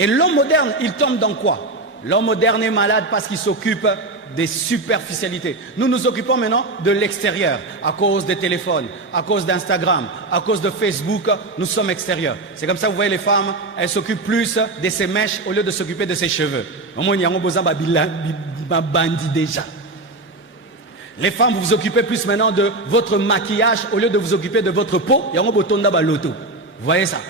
Et l'homme moderne, il tombe dans quoi? L'homme moderne est malade parce qu'il s'occupe des superficialités. Nous nous occupons maintenant de l'extérieur, à cause des téléphones, à cause d'Instagram, à cause de Facebook, nous sommes extérieurs. C'est comme ça que vous voyez les femmes, elles s'occupent plus de ses mèches au lieu de s'occuper de ses cheveux. Déjà. Les femmes, vous vous occupez plus maintenant de votre maquillage au lieu de vous occuper de votre peau. Vous voyez ça?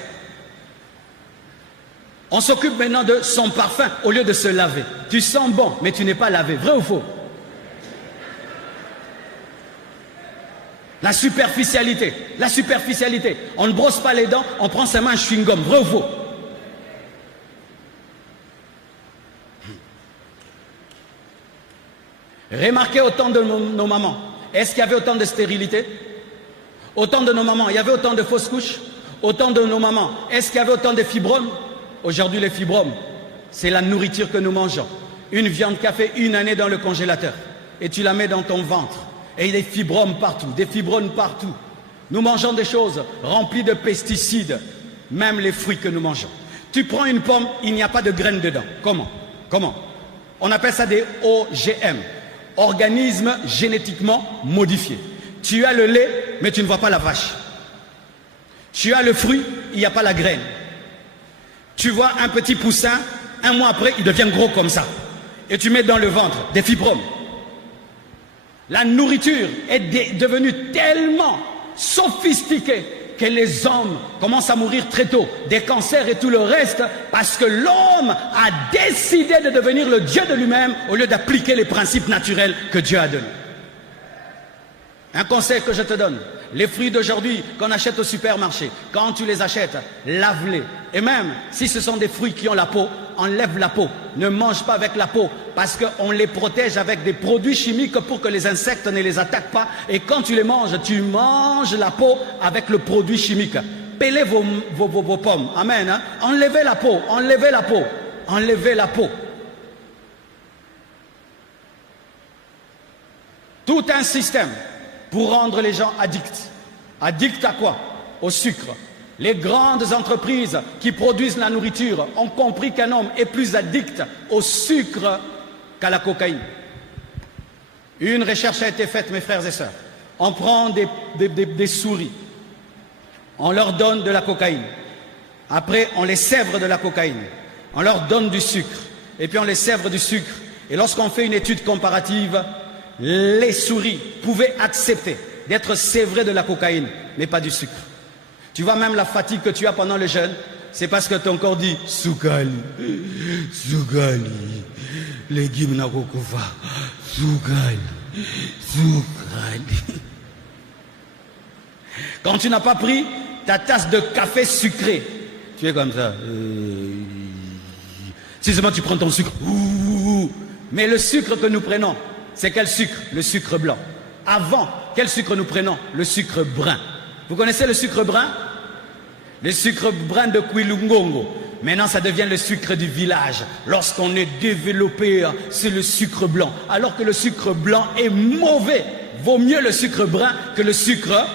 On s'occupe maintenant de son parfum au lieu de se laver. Tu sens bon, mais tu n'es pas lavé. Vrai ou faux? La superficialité. La superficialité. On ne brosse pas les dents, on prend seulement un chewing-gum. Vrai ou faux? Remarquez autant de nos mamans. Est-ce qu'il y avait autant de stérilité? Autant de nos mamans, il y avait autant de fausses couches? Autant de nos mamans, est-ce qu'il y avait autant de fibromes? Aujourd'hui, les fibromes, c'est la nourriture que nous mangeons. Une viande qui a fait une année dans le congélateur et tu la mets dans ton ventre. Et il y a des fibromes partout, des fibromes partout. Nous mangeons des choses remplies de pesticides, même les fruits que nous mangeons. Tu prends une pomme, il n'y a pas de graines dedans. Comment? On appelle ça des OGM, organismes génétiquement modifiés. Tu as le lait, mais tu ne vois pas la vache. Tu as le fruit, il n'y a pas la graine. Tu vois un petit poussin, un mois après, il devient gros comme ça. Et tu mets dans le ventre des fibromes. La nourriture est devenue tellement sophistiquée que les hommes commencent à mourir très tôt, des cancers et tout le reste, parce que l'homme a décidé de devenir le Dieu de lui-même au lieu d'appliquer les principes naturels que Dieu a donnés. Un conseil que je te donne, les fruits d'aujourd'hui qu'on achète au supermarché, quand tu les achètes, lave-les. Et même si ce sont des fruits qui ont la peau, enlève la peau. Ne mange pas avec la peau parce qu'on les protège avec des produits chimiques pour que les insectes ne les attaquent pas. Et quand tu les manges, tu manges la peau avec le produit chimique. Pelez vos pommes. Amen. Hein? Enlevez la peau, enlevez la peau, enlevez la peau. Tout un système pour rendre les gens addicts. Addicts à quoi? Au sucre. Les grandes entreprises qui produisent la nourriture ont compris qu'un homme est plus addict au sucre qu'à la cocaïne. Une recherche a été faite, mes frères et sœurs. On prend des souris, on leur donne de la cocaïne. Après, on les sèvre de la cocaïne. On leur donne du sucre. Et puis on les sèvre du sucre. Et lorsqu'on fait une étude comparative, les souris pouvaient accepter d'être sévrées de la cocaïne, mais pas du sucre. Tu vois même la fatigue que tu as pendant le jeûne, c'est parce que ton corps dit Sukali, Sukali, légumes nakokufa, Sukali, Sukali. Quand tu n'as pas pris ta tasse de café sucré, tu es comme ça. Si seulement tu prends ton sucre, mais le sucre que nous prenons, c'est quel sucre? Le sucre blanc. Avant, quel sucre nous prenons? Le sucre brun. Vous connaissez le sucre brun? Le sucre brun de Kwilungongo. Maintenant, ça devient le sucre du village. Lorsqu'on est développé, c'est le sucre blanc. Alors que le sucre blanc est mauvais. Vaut mieux le sucre brun que le sucre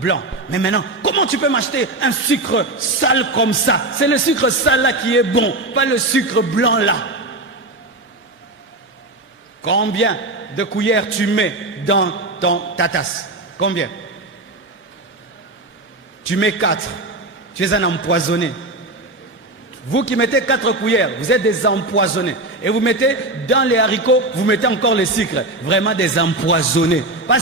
blanc. Mais maintenant, comment tu peux m'acheter un sucre sale comme ça? C'est le sucre sale là qui est bon, pas le sucre blanc là. Combien de cuillères tu mets dans ta tasse? Combien? Tu mets 4. Tu es un empoisonné. Vous qui mettez 4 cuillères, vous êtes des empoisonnés. Et vous mettez dans les haricots, vous mettez encore le sucre. Vraiment des empoisonnés.